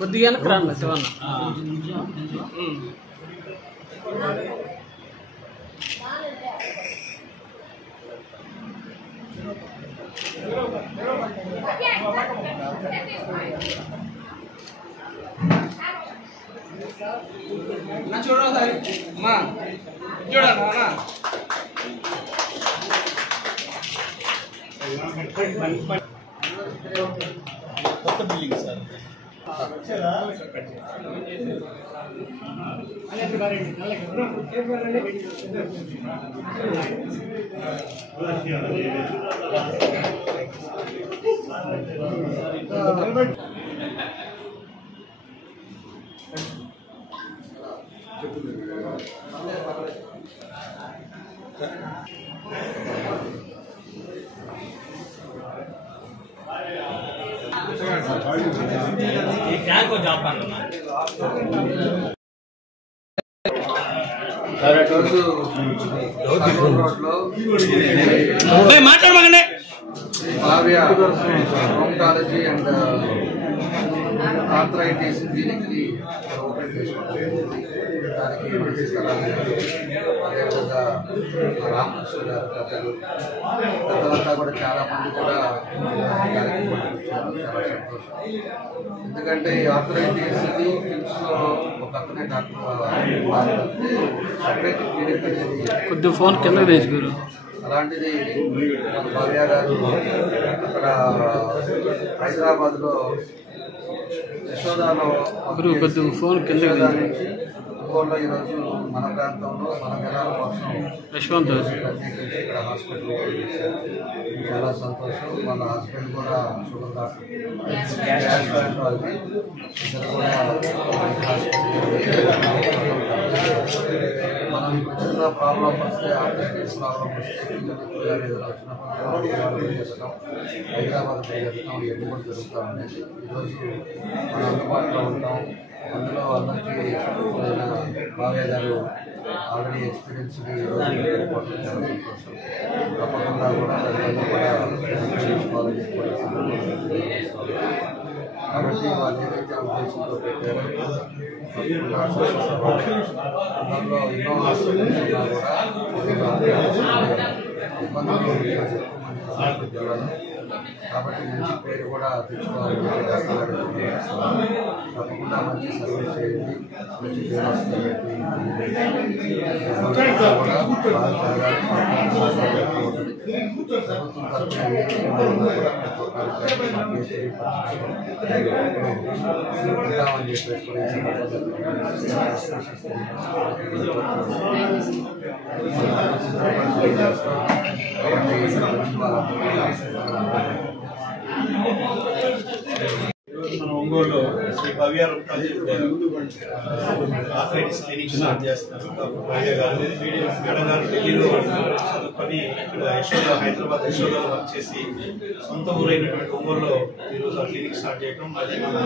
కొద్దిగా రాను శివన్న చూడరా సార్ అమ్మా చూడరా కొత్త బిల్డింగ్ సార్ మాట్లాడమండి భావ్య రొమటాలజీ అండ్ ఆర్థరైటిస్ క్లినిక్ని ఓపెన్ చేసుకుంటాం. దానికి అదేవిధంగా రామకృష్ణ గారు పెద్దలంతా కూడా చాలా మంది కూడా కార్యక్రమాలు ఇచ్చారు. చాలా సంతోషం. ఎందుకంటే ఈ ఆర్థరైటిస్ని కిమ్స్లో ఒక అతనే డాక్టర్ సపరేట్ క్లినిక్ అనేది కొద్దిగా ఫోన్ కింద తీసుకురు. అలాంటిది మన భావ్య గారు అక్కడ హైదరాబాద్లో యశోదాలో ఫోన్ కింద నుంచి ఒంగోలులో ఈరోజు మన ప్రాంతంలో మన జనాల కోసం యశ్వంత్ ఇక్కడ హాస్పిటల్ చేశారు. చాలా సంతోషం. వాళ్ళ హస్బెండ్ కూడా షుగర్ డాక్టర్ వాళ్ళది ఇద్దరు కూడా మనం ఇప్పుడు చిన్న ప్రాబ్లం వస్తే ఆర్థరైటిస్ ప్రాబ్లం వస్తే పిల్లలు ఏదైనా వచ్చినప్పుడు చేస్తాం, హైదరాబాద్ చేస్తాం, ఇవన్నీ కూడా జరుగుతూ ఉండేది. ఈరోజు మనం అందుబాటులో ఉంటాం. అందులో అందరికీ భావ్య గారు ఆల్రెడీ ఎక్స్పీరియన్స్ చాలా సంతోషం. తప్పకుండా కూడా తీసుకోవాలని కాబట్టి వాళ్ళు ఏదైతే ఉద్దేశంతో పెట్టారో అందులో ఎన్నో హాస్పిటల్స్ ఉన్నా కూడా ఇబ్బందులు కాబట్టి మంచి పేరు కూడా తెచ్చుకోవాలని తప్పకుండా మంచి సర్వీస్ చేయండి. మంచి పేరు వస్తుంది. మన ఒంగోలులో శ్రీ భవ్య ఆర్థరైటిస్ క్లినిక్ స్టార్ట్ చేస్తున్నారు. భవ్య గారు మేడం గారు ఢిల్లీలో చదువుకొని ఇక్కడ హైదరాబాద్ యశోదాలో వర్క్ చేసి సొంత ఊరైనటువంటి ఒంగోలులో ఈరోజు ఆ క్లినిక్ స్టార్ట్ చేయడం అది మన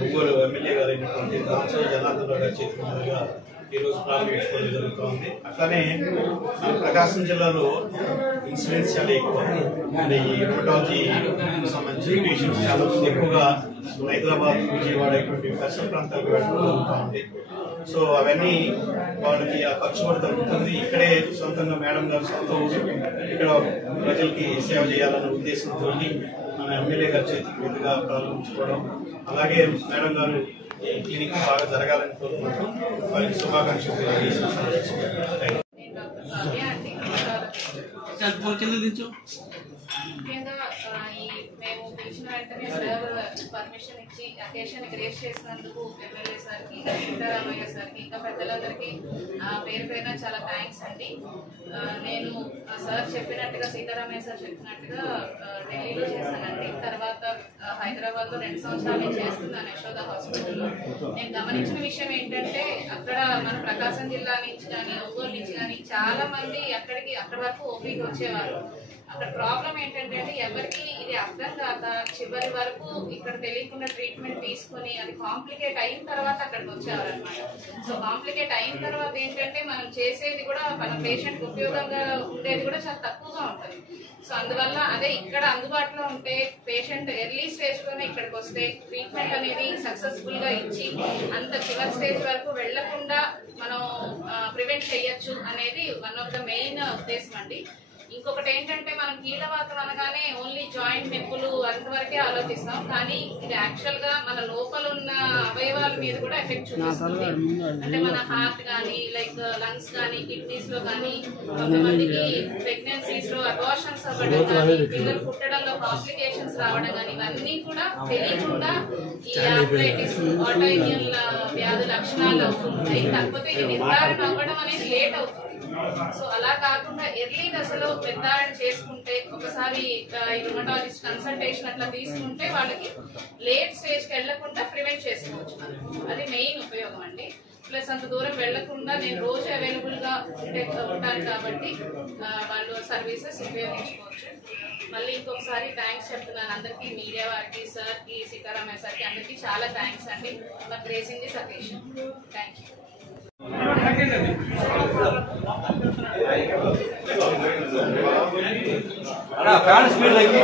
ఒంగోలు ఎమ్మెల్యే గారు అయినటువంటి జనార్దన్ రావు గారి చేతి మీదుగా ఈరోజు ప్రారంభించుకోవడం జరుగుతుంది. అట్లానే మన ప్రకాశం జిల్లాలో ఇన్సిడెంట్స్ చాలా ఎక్కువ. ఈ రొమటాలజీ సంబంధించిన పేషెంట్స్ చాలా ఎక్కువగా హైదరాబాద్, విజయవాడ ఇటువంటి పరిసర ప్రాంతాలకు వెళ్ళడం జరుగుతూ ఉంది. సో అవన్నీ వాళ్ళకి ఆ ఖర్చు కూడా తగ్గుతుంది. ఇక్కడే సొంతంగా మేడం గారు సొంత ఊరు ఇక్కడ ప్రజలకి సేవ చేయాలన్న ఉద్దేశంతో మన ఎమ్మెల్యే గారి చేతికి మీదుగా ప్రారంభించుకోవడం, అలాగే మేడం గారు క్లినిక్ బాగా జరగాలని కోరుకుంటూ వారికి శుభాకాంక్షలు తెలియజేస్తున్నాను. ముఖ్యంగా మేము పిలిచిన వెంటనే సార్ పర్మిషన్ ఇచ్చి అకేషన్ గ్రేస్ చేసినందుకు ఎమ్మెల్యే సార్కి, సీతారామయ్య సార్కి, ఇంకా పెద్దలందరికీ పేరు పైన చాలా థ్యాంక్స్ అండి. నేను సార్ చెప్పినట్టుగా, సీతారామయ్య సార్ చెప్పినట్టుగా ఢిల్లీలో చేశానండి. తర్వాత హైదరాబాద్లో 2 సంవత్సరాలు నేను చేస్తున్నాను యశోద హాస్పిటల్లో. నేను గమనించిన విషయం ఏంటంటే అక్కడ మన ప్రకాశం జిల్లా నుంచి కానీ ఒంగోలు నుంచి కానీ చాలా మంది అక్కడి వరకు ఓపీకి వచ్చేవారు. అక్కడ ప్రాబ్లం ఏంటంటే ఎవరికి ఇది అర్థం కాక చివరి వరకు ఇక్కడ తెలియకుండా ట్రీట్మెంట్ తీసుకొని అది కాంప్లికేట్ అయిన తర్వాత అక్కడికి వచ్చేవారు అనమాట. సో కాంప్లికేట్ అయిన తర్వాత ఏంటంటే మనం చేసేది కూడా మన పేషెంట్కి ఉపయోగంగా ఉండేది కూడా చాలా తక్కువగా ఉంటుంది. సో అందువల్ల అదే ఇక్కడ అందుబాటులో ఉంటే పేషెంట్ ఎర్లీ స్టేజ్ లోనే ఇక్కడికి వస్తే ట్రీట్మెంట్ అనేది సక్సెస్ఫుల్ గా ఇచ్చి అంత చివరి స్టేజ్ వరకు వెళ్లకుండా మనం ప్రివెంట్ చేయొచ్చు అనేది వన్ ఆఫ్ ద మెయిన్ ఉద్దేశం అండి. ఇంకొకటి ఏంటంటే మనం కీళ్ళవాతం అనగానే ఓన్లీ జాయింట్ నొప్పులు అంతవరకే ఆలోచిస్తాం, కానీ ఇది యాక్చువల్ గా మన లోపల ఉన్న అవయవాల మీద కూడా ఎఫెక్ట్ చూపిస్తుంది. అంటే మన హార్ట్ కానీ లైక్ లంగ్స్ కానీ కిడ్నీస్ లో కానీ కొంతమందికి ప్రెగ్నెన్సీస్ లో అబార్షన్స్ అవ్వడం కానీ పిల్లలు పుట్టడంలో కాంప్లికేషన్స్ రావడం కానీ ఇవన్నీ కూడా తెలియకుండా ఈ ఆర్థరైటిస్ ఆటోఇమ్యూన్ వ్యాధి లక్షణాలు అవుతుంటాయి. కాకపోతే ఇది నిర్ధారణ అవ్వడం అనేది లేట్ అవుతుంది. సో అలా కాకుండా ఎర్లీ దశలో నిర్ధారణ చేసుకుంటే ఒకసారి రుమటాలజిస్ట్ కన్సల్టేషన్ అట్లా తీసుకుంటే వాళ్ళకి లేట్ స్టేజ్ కి వెళ్లకుండా ప్రివెంట్ చేసుకోవచ్చు. అది మెయిన్ ఉపయోగం అండి. ప్లస్ అంత దూరం వెళ్లకుండా నేను రోజు అవైలబుల్ గా ఉంటాను కాబట్టి వాళ్ళు సర్వీసెస్ ఉపయోగించుకోవచ్చు. మళ్ళీ ఇంకొకసారి థ్యాంక్స్ చెప్తున్నాను అందరికీ, మీడియా వారికి, సార్కి, సీతారామయ్య సార్కి అందరికీ చాలా థ్యాంక్స్ అండి for gracing this occasion. Thank you. Fan speed తగ్గి